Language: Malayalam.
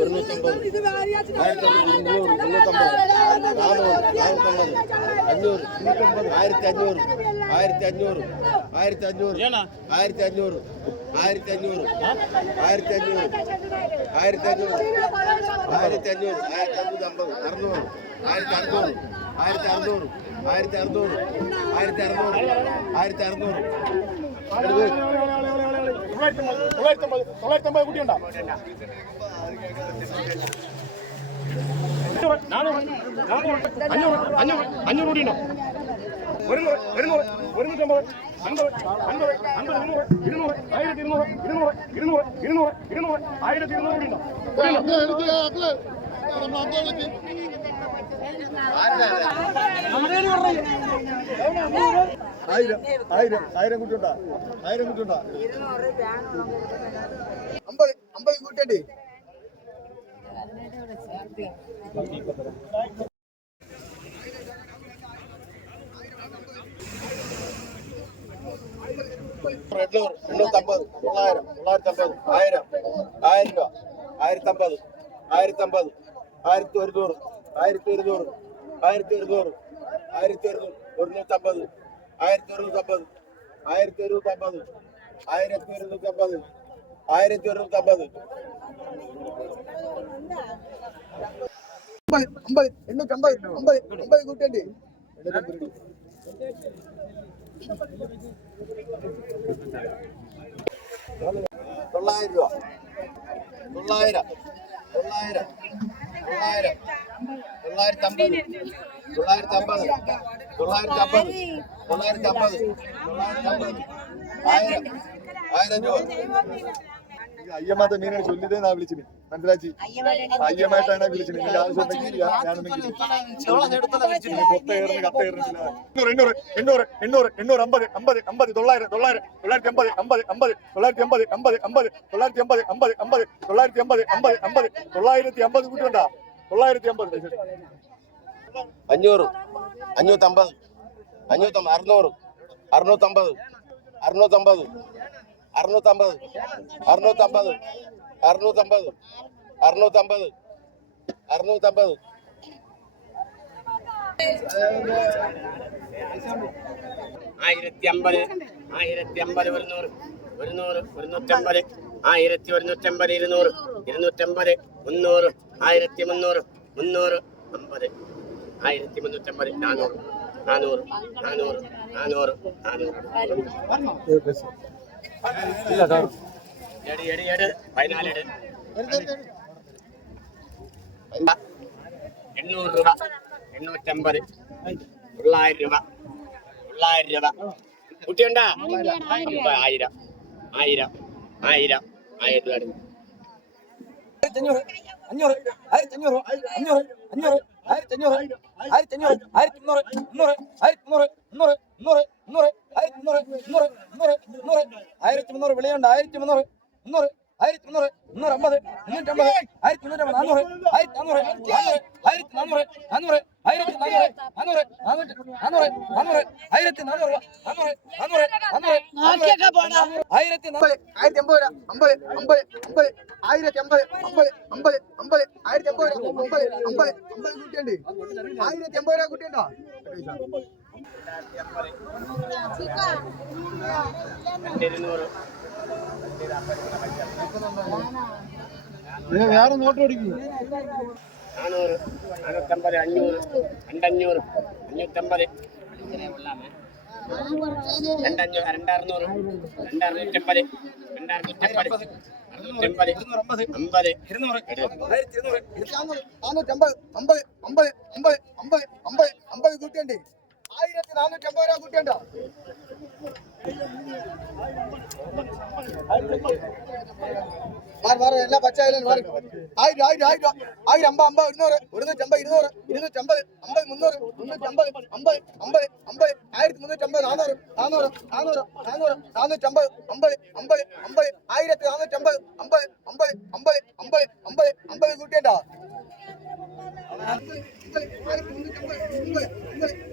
ഒരുന്നൂറ്റമ്പത് ആയിരത്തി അഞ്ഞൂറ് ആയിരത്തി അഞ്ഞൂറ് ആയിരത്തി അഞ്ഞൂറ് ആയിരത്തി അഞ്ഞൂറ് ആയിരത്തി അഞ്ഞൂറ് ആയിരത്തി അഞ്ഞൂറ് ആയിരത്തി ആയിരത്തി അറുന്നൂറ് ആയിരത്തി അറുന്നൂറ് ആയിരത്തി അറുന്നൂറ് ആയിരത്തി അറുന്നൂറ് തൊള്ളായിരത്തമ്പത് തൊള്ളായിരത്തമ്പത് കുട്ടിയുണ്ടോ? നാനൂറ് നാനൂറ് അഞ്ഞൂറ് അഞ്ഞൂറ് അഞ്ഞൂറ് കൂടിയുണ്ടോ ഒരുന്നൂറ് ഒരുന്നൂറ് ഒരുന്നൂറ്റമ്പത് അൻപത് അൻപത് അൻപത് ഇരുന്നൂറ് ഇരുന്നൂറ് ആയിരത്തി ഇരുന്നൂറ് ഇരുന്നൂറ് ഇരുന്നൂറ് ഇരുന്നൂറ് ഇരുന്നൂറ് ആയിരത്തി ഇരുന്നൂറ് കൂടിയുണ്ടോ ആയിരം ആയിരം ആയിരം കുട്ടിയുണ്ടാ ആയിരം കുട്ടിയുണ്ടാ അമ്പത് അമ്പത് കൂട്ടേണ്ടി എണ്ണൂറ് എണ്ണൂറ്റമ്പത് തൊള്ളായിരം തൊള്ളായിരത്തമ്പത് ആയിരം ആയിരം രൂപ ആയിരത്തമ്പത് ആയിരത്തമ്പത് ആയിരത്തി ഒരുന്നൂറ് ആയിരത്തി ഒരുന്നൂറ് ആയിരത്തി ഒരുന്നൂറ് ആയിരത്തി ഒരുന്നൂറ് ഒരുന്നൂറ്റമ്പത് ആയിരത്തി ഒരുന്നൂറ്റമ്പത് ആയിരത്തി ഒരുന്നൂറ്റമ്പത് ആയിരത്തി ഒരുന്നൂറ്റമ്പത് ആയിരത്തി ഒരുന്നൂറ്റമ്പത് അമ്പത് എണ്ണൂറ്റമ്പത് അമ്പത് അമ്പത് കൂട്ടേണ്ടി തൊള്ളായിരം രൂപ. തൊള്ളായിരം തൊള്ളായിരം തൊള്ളായിരം. തൊള്ളായിരത്തി അമ്പത് തൊള്ളായിരത്തി അമ്പത് തൊള്ളായിരത്തി അമ്പത് തൊള്ളായിരത്തി അമ്പത് തൊള്ളായിരത്തി അമ്പത് ആയിരം ആയിരം രൂപ അയ്യമാത്ത മീനാണ് ചൊല്ലിതേന്നാ വിളിച്ചിന് മനസ്സിലാച്ചി അയ്യമായിട്ടാണ് വിളിച്ചത് എനിക്ക് ആവശ്യമുണ്ടെങ്കിൽ ഞാനൊന്നെങ്കിൽ കൊത്ത കയറുന്ന കത്ത കയറുന്നില്ല എണ്ണൂറ് എണ്ണൂറ് എണ്ണൂറ് എണ്ണൂറ് അമ്പത് അമ്പത് അമ്പത് തൊള്ളായിരം തൊള്ളായിരം തൊള്ളായിരത്തി അമ്പത് അമ്പത് അമ്പത് തൊള്ളായിരത്തി അമ്പത് അമ്പത് അമ്പത് തൊള്ളായിരത്തി അമ്പത് അമ്പത് അമ്പത് തൊള്ളായിരത്തി അമ്പത് അമ്പത് അമ്പത് തൊള്ളായിരത്തി അമ്പത് കൂട്ടിയുണ്ടാ തൊള്ളായിരത്തി അമ്പത് അഞ്ഞൂറ് അഞ്ഞൂറ്റമ്പത് അഞ്ഞൂറ്റമ്പത് അറുന്നൂറ് അറുന്നൂറ്റമ്പത് അറുന്നൂറ്റമ്പത് അറുന്നൂറ്റമ്പത് അറുന്നൂറ്റമ്പത് അറുന്നൂറ്റമ്പത് അറുന്നൂറ്റമ്പത് അറുന്നൂറ്റമ്പത്. ആയിരത്തി അമ്പത് ആയിരത്തി അമ്പത് ഒരുന്നൂറ് ഒരുന്നൂറ് ഒരുന്നൂറ്റമ്പത്. ആയിരത്തി ഒരുന്നൂറ്റമ്പത് ഇരുന്നൂറ് ഇരുന്നൂറ്റമ്പത് മുന്നൂറ് ആയിരത്തി മുന്നൂറ് മുന്നൂറ് അമ്പത്. ആയിരത്തി മുന്നൂറ്റമ്പത് നാനൂറ് നാനൂറ് നാനൂറ് നാനൂറ് നാനൂറ്. എടി എടി എട് പതിനാലെട് എണ്ണൂറ് രൂപ എണ്ണൂറ്റമ്പത് തൊള്ളായിരം രൂപ തൊള്ളായിരം രൂപ. കുട്ടിയുണ്ടാ? ആയിരം ആയിരം ആയിരം. ആയിരം രൂപ അഞ്ഞൂറ് അഞ്ഞൂറ് ആയിരത്തി അഞ്ഞൂറ് അഞ്ഞൂറ് അഞ്ഞൂറ് ആയിരത്തി അഞ്ഞൂറ് ആയിരത്തി അഞ്ഞൂറ് ആയിരത്തി മുന്നൂറ് മുന്നൂറ് ആയിരത്തി മുന്നൂറ് മുന്നൂറ് മുന്നൂറ് മുന്നൂറ് ആയിരത്തി മുന്നൂറ് മുന്നൂറ് മുന്നൂറ് മുന്നൂറ് ആയിരത്തി മുന്നൂറ് വിളിയുണ്ട് ആയിരത്തി മുന്നൂറ് മുന്നൂറ് ആയിരത്തി മുന്നൂറ് മുന്നൂറ് അമ്പത് മുന്നൂറ്റമ്പത് ആയിരത്തി മുന്നൂറ്റമ്പത് നാനൂറ് ആയിരത്തി നാനൂറ് നാനൂറ് ആയിരത്തി നാനൂറ് നാനൂറ് ആയിരത്തി നാനൂറ് നാനൂറ് നാനൂറ്റി നാനൂറ് നാനൂറ് ആയിരത്തി നാനൂറ് നാനൂറ് നാനൂറ് നാനൂറ് ആയിരത്തി നാനൂറ് ആയിരത്തി അമ്പത് രൂപ അമ്പത് അമ്പത് അമ്പത് ആയിരത്തി അമ്പത് അമ്പത് അമ്പത് അമ്പത് ആയിരത്തി അമ്പത് രൂപ അമ്പത് അമ്പത് അമ്പത് കുട്ടിയുണ്ട്? ആയിരത്തി അമ്പത് രൂപ കൂട്ടിയുണ്ടോ? ഇരുന്നൂറ് വേറെ നോട്ട് ഓടിക്കും നാനൂറ് നാനൂറ്റമ്പത് അഞ്ഞൂറ് രണ്ടഞ്ഞൂറ് അഞ്ഞൂറ്റമ്പത് രണ്ടഞ്ഞൂറ് രണ്ടറുന്നൂറ് രണ്ടറുന്നൂറ്റമ്പത് രണ്ടറുന്നൂറ്റമ്പത് അറുന്നൂറ്റമ്പത് അമ്പത് ഇരുന്നൂറ് ആയിരത്തി ഇരുന്നൂറ് നാനൂറ്റമ്പത് അമ്പത് അമ്പത് അമ്പത് അമ്പത് അമ്പത് അമ്പത് കൂട്ടിയുണ്ട് ആയിരത്തി നാനൂറ്റി അമ്പത് രൂപ കൂട്ടിയുണ്ടോ? മാറി മാറി എല്ലാ പച്ചായാലും മാറി. ആയിരം ആയിരം ആയിരം ആയിരം അമ്പത് അമ്പത് ഇരുന്നൂറ് ഒരുന്നൂറ്റമ്പത് ഇരുന്നൂറ്. ഇരുന്നൂറ്റമ്പത് അമ്പത് മുന്നൂറ്. മുന്നൂറ്റമ്പത് അമ്പത് അമ്പത് അമ്പത്. ആയിരത്തി മുന്നൂറ്റമ്പത് നാനൂറ് നാനൂറ് നാനൂറ് നാനൂറ് നാനൂറ്റമ്പത് അമ്പത് അമ്പത് അമ്പത്. ആയിരത്തി നാനൂറ്റമ്പത് അമ്പത് അമ്പത് അമ്പത് അമ്പത് അമ്പത്. അമ്പത് കൂട്ടിയുണ്ടോ? ആയിരത്തി മുന്നൂറ്റമ്പത് അമ്പത് അമ്പത്.